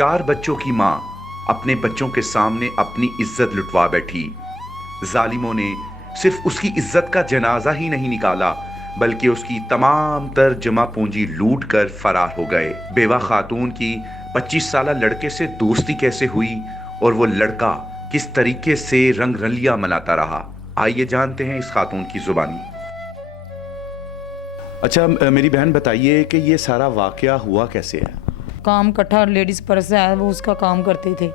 4 بچوں کی ماں اپنے بچوں کے سامنے اپنی عزت لٹوا بیٹھی۔ ظالموں نے صرف اس کی عزت کا جنازہ ہی نہیں نکالا بلکہ اس کی تمام تر جمع پونجی لوٹ کر فرار ہو گئے۔ بیوہ خاتون کی 25 سالہ لڑکے سے دوستی کیسے ہوئی اور وہ لڑکا کس طریقے سے رنگ رلیاں مناتا رہا، آئیے جانتے ہیں اس خاتون کی زبانی۔ اچھا میری بہن بتائیے کہ یہ سارا واقعہ ہوا کیسے ہے؟ کام کٹھا لیڈیز پرس ہے، وہ اس کا کام کرتے تھے،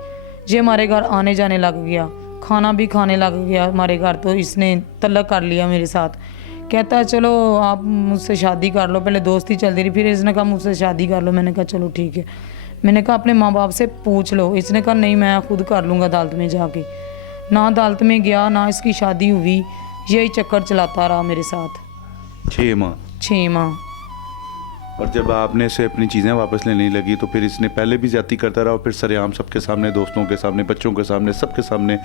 یہ ہمارے گھر آنے جانے لگ گیا، کھانا بھی کھانے لگ گیا ہمارے گھر، تو اس نے طلق کر لیا میرے ساتھ۔ کہتا ہے چلو آپ مجھ سے شادی کر لو، پہلے دوستی چلتی رہی، پھر اس نے کہا مجھ سے شادی کر لو۔ میں نے کہا چلو ٹھیک ہے۔ میں نے کہا اپنے ماں باپ سے پوچھ لو۔ اس نے کہا نہیں میں خود کر لوں گا عدالت میں جا کے۔ نہ عدالت میں گیا نہ اس کی شادی ہوئی، یہی چکر چلاتا رہا میرے ساتھ 6 ماہ۔ 6 ماہ۔ اور جب آپ نے اسے اپنی چیزیں واپس لینے لگی تو پھر اس نے پہلے بھی زیادتی کرتا رہا اور پھر سرعام سب کے سامنے، دوستوں کے سامنے، بچوں کے سامنے، سب کے سامنے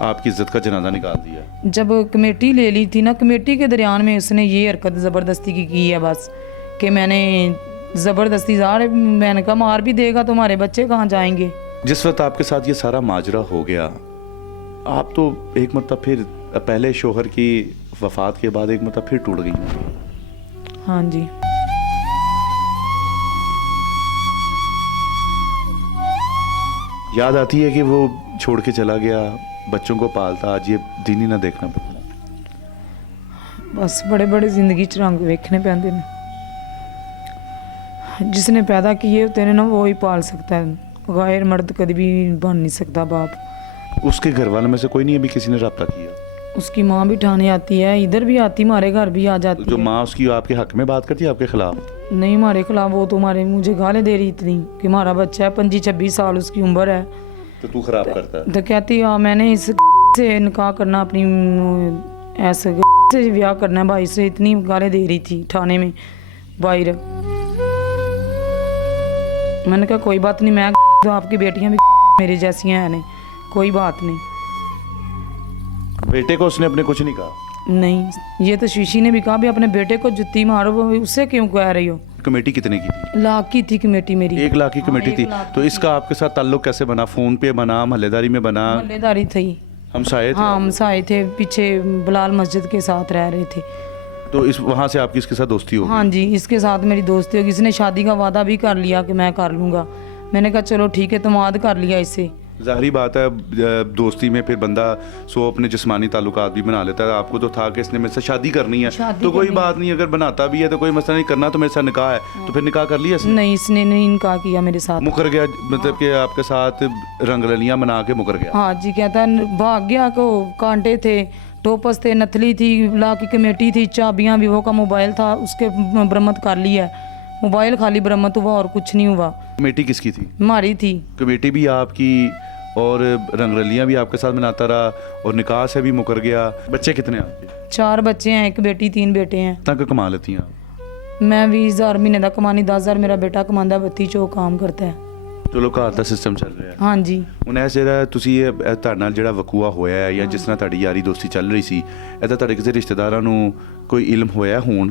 آپ کی عزت کا جنازہ نکال دیا۔ جب کمیٹی لے لی تھی نا، کمیٹی کے درمیان میں اس نے یہ حرکت زبردستی کی ہے بس، کہ میں نے زبردستی میں نے کہا مار بھی دے گا تو ہمارے بچے کہاں جائیں گے۔ جس وقت آپ کے ساتھ یہ سارا ماجرا ہو گیا، آپ تو ایک مرتبہ پھر پہلے شوہر کی وفات کے بعد ایک مرتبہ پھر ٹوٹ گئی۔ ہاں جی۔ یاد آتی ہے کہ وہ چھوڑ کے چلا گیا، بچوں کو پالتا، آج یہ دن ہی نہ دیکھنا پڑتا۔ بس بڑے بڑے زندگی چ رنگ ویکھنے پیندے نے، جس نے پیدا کیے ہوتے ہیں نا وہی پال سکتا ہے، غیر مرد کبھی بھی بن نہیں سکتا باپ۔ اس کے گھر والوں میں سے کوئی نہیں ابھی کسی نے رابطہ کیا؟ اس کی ماں بھی ٹھانے آتی ہے، ادھر بھی آتی، ہمارے گھر بھی آ جاتی جو ہے۔ ماں اس کی آپ کے حق میں بات کرتی ہے آپ کے خلاف؟ نہیں ہمارے خلاف، وہ تو مجھے گالیں دے رہی اتنی کہ ہمارا بچہ ہے، 25-26 سال اس کی عمر ہے، تو خراب کرتا ہے؟ تو کہتی میں نے اس سے نکاح کرنا، اپنی ایسے سے بیاہ کرنا ہے بھائی سے، اتنی گالیں دے رہی تھی تھانے میں باہر۔ میں نے کہا کوئی بات نہیں، میں تو آپ کی بیٹیاں بھی میری جیسی ہیں نہیں، کوئی بات نہیں۔ بیٹے کو اس نے اپنے کچھ نہیں کہا؟ نہیں، یہ تو شیشی نے بھی کہا بھی اپنے بیٹے کو جتی مارو، اس سے کیوں کہہ رہی ہو؟ کمیٹی کتنے کی تھی؟ 1 لاکھ کی تھی کمیٹی میری۔ 1 لاکھ کی کمیٹی تھی؟ 1 لاکھ تو اس کا آپ کے ساتھ تعلق کیسے بنا؟ فون پہ بنا، محلے داری میں بنا؟ محلے داری تھی، ہمسائے تھے؟ ہاں ہمسائے تھے، پیچھے بلال مسجد کے ساتھ رہ رہے تھے۔ تو وہاں سے آپ کی اس کے ساتھ دوستی ہو گئی؟ ہاں جی، اس کے ساتھ میری دوستی ہوگی، اس نے شادی کا وعدہ بھی کر لیا کہ میں کر لوں گا۔ میں نے کہا چلو ٹھیک ہے، اعتماد کر لیا اس سے۔ ظاہری بات ہے دوستی میں پھر بندہ اپنے جسمانی تعلقات بھی بنا لیتا ہے۔ آپ کو تو تھا کہ اس نے میرے سے شادی کرنی ہے، تو کوئی بات نہیں، اگر بناتا بھی ہے تو کوئی مسئلہ نہیں، کرنا تو میرے ساتھ نکاح ہے، تو پھر نکاح کر لیا اس نے؟ نہیں، اس نے نہیں نکاح کیا میرے ساتھ، مکر گیا، مطلب کہ آپ کے ساتھ رنگ رلیاں منا کے مکر گیا؟ ہاں جی، کہتا بھاگ گیا، کو کانٹے تھے، ٹوپس تھے، نتلی تھی، لا کی کمیٹی تھی، چابیاں ویوو کا موبائل تھا، اس کے برمت کر لیا ہے، موبائل خالی برمت ہوا اور کچھ نہیں ہوا۔ کمیٹی کس کی تھی؟ ہماری تھی۔ کمیٹی بھی آپ کی اور رنگ رلیاں بھی آپ کے ساتھ مناتا رہا اور نکاح سے بھی مکر گیا۔ بچے کتنے ہیں آپ کے؟ 4 بچے ہیں، 1 بیٹی 3 بیٹے ہیں۔ کتنا کما لیتی ہیں آپ؟ میں 20,000 مہینے دا کمانی، 10,000 میرا بیٹا کماندا ہے، 32 چو کام کرتا ہے۔ چلو گھر دا سسٹم چل رہا ہے۔ ہاں جی۔ ਹੁਣ ਇਹ ਜਿਹੜਾ ਤੁਸੀਂ ਤੁਹਾਡੇ ਨਾਲ ਜਿਹੜਾ ਵਕੂਆ ਹੋਇਆ ਹੈ ਜਾਂ ਜਿਸ ਨਾਲ ਤੁਹਾਡੀ ਯਾਰੀ ਦੋਸਤੀ ਚੱਲ ਰਹੀ ਸੀ, ਇਹਦਾ ਤੁਹਾਡੇ ਕਿਸੇ ਰਿਸ਼ਤੇਦਾਰਾਂ ਨੂੰ ਕੋਈ ਇਲਮ ਹੋਇਆ ਹੁਣ?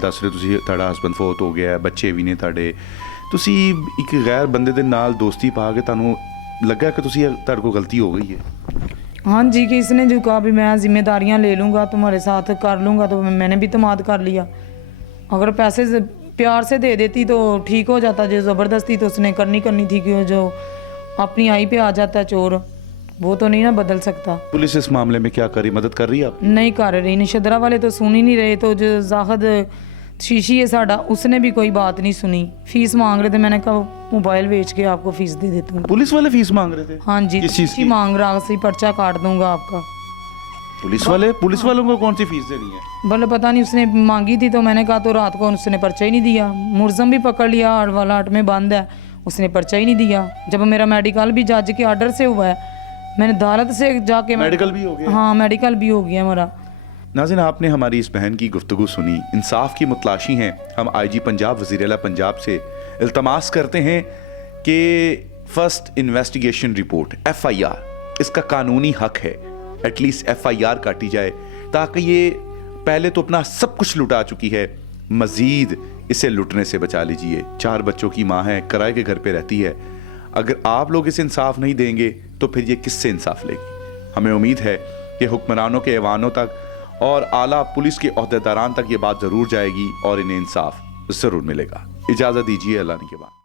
ਦੱਸ ਰਹੇ ਤੁਸੀਂ ਤੁਹਾਡਾ ਹਸਬੈਂਡ ਫੌਤ ਹੋ ਗਿਆ, ਬੱਚੇ ਵੀ ਨੇ ਤੁਹਾਡੇ, ਤੁਸੀਂ ਇੱਕ ਗੈਰ ਬੰਦੇ ਦੇ ਨਾਲ ਦੋਸਤੀ ਪਾ ਕੇ ਤੁਹਾਨੂੰ ਲੱਗਾ ਕਿ ਤੁਸੀਂ ਤੁਹਾਡੇ ਕੋਲ ਗਲਤੀ ਹੋ ਗਈ ਹੈ? ہاں جی، کہ اس نے جو کہا بھی میں ذمہ داریاں لے لوں گا، تمہارے ساتھ کر لوں گا، تو میں نے بھی اعتماد کر لیا۔ اگر پیسے پیار سے دے دیتی تو ٹھیک ہو جاتا، جو زبردستی تو اس نے کرنی تھی، کہ جو اپنی آئی پہ آ جاتا ہے چور، وہ تو نہیں نا بدل سکتا۔ پولیس اس معاملے میں کیا کری، مدد کر رہی ہے آپ؟ نہیں کر رہی، نشدرا والے تو سن ہی نہیں رہے، تو جو زاہد شیشی ہے ساڈا، اس نے بھی کوئی بات نہیں سنی، فیس مانگ رہے تھے، میں نے کہا موبائل بیچ کے آپ کو فیس دے دیتا ہوں۔ پولیس والے فیس مانگ رہے تھے؟ ہاں جی، کس چیز کی؟ مانگ رہا سی، پرچہ کاٹ دوں گا آپ کا۔ پولیس والوں کو کون سی فیس دینی ہے؟ بولے پتہ نہیں، اس نے مانگی تھی، تو میں نے کہا تو رات کو اس نے پرچہ ہی نہیں دیا، ملزم بھی پکڑ لیا، آڑ والا 8 میں بند ہے، اس نے پرچہ ہی نہیں دیا۔ جب میرا میڈیکل بھی جج کے آرڈر سے ہوا ہے، میں نے عدالت سے جا کے میڈیکل بھی ہو گیا؟ ہاں، میڈیکل بھی ہو گیا ہمارا۔ ناظرین، آپ نے ہماری اس بہن کی گفتگو سنی، انصاف کی متلاشی ہیں ہم آئی جی پنجاب وزیر اعلیٰ پنجاب سے التماس کرتے ہیں کہ فرسٹ انویسٹیگیشن رپورٹ FIR اس کا قانونی حق ہے، ایٹ لیسٹ FIR کاٹی جائے تاکہ یہ پہلے تو اپنا سب کچھ لٹا چکی ہے، مزید اسے لٹنے سے بچا لیجئے۔ 4 بچوں کی ماں ہے، کرائے کے گھر پہ رہتی ہے، اگر آپ لوگ اسے انصاف نہیں دیں گے تو پھر یہ کس سے انصاف لے گی؟ ہمیں امید ہے کہ حکمرانوں کے ایوانوں تک اور اعلیٰ پولیس کے عہدیداران تک یہ بات ضرور جائے گی اور انہیں انصاف ضرور ملے گا۔ اجازت دیجیے، اللہ نے کے بعد۔